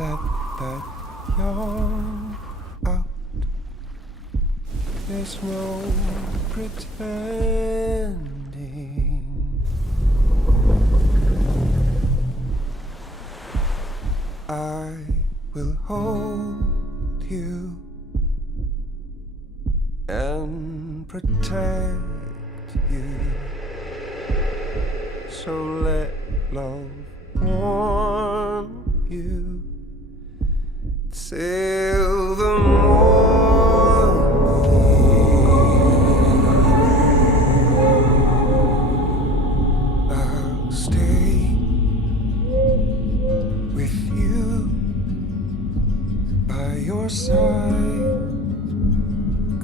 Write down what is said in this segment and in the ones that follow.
let that yawn out. There's no pretending. I will hold you and protect you. So let love warm till the morning. I'll stay with you by your side.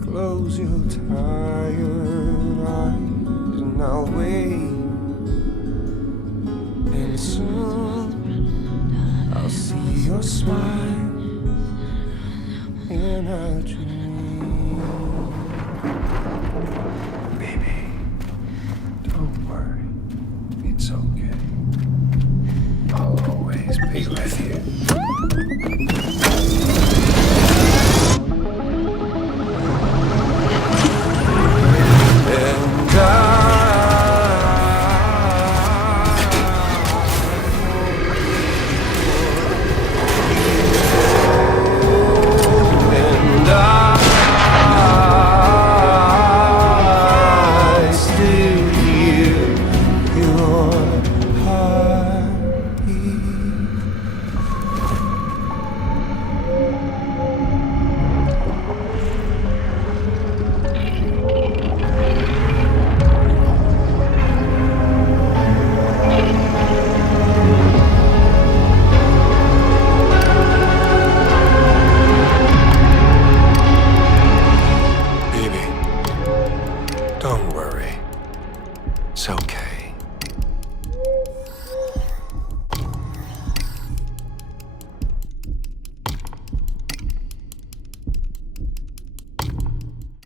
Close your tired eyes and I'll wait. And soon I'll see your smile in a dream. Okay.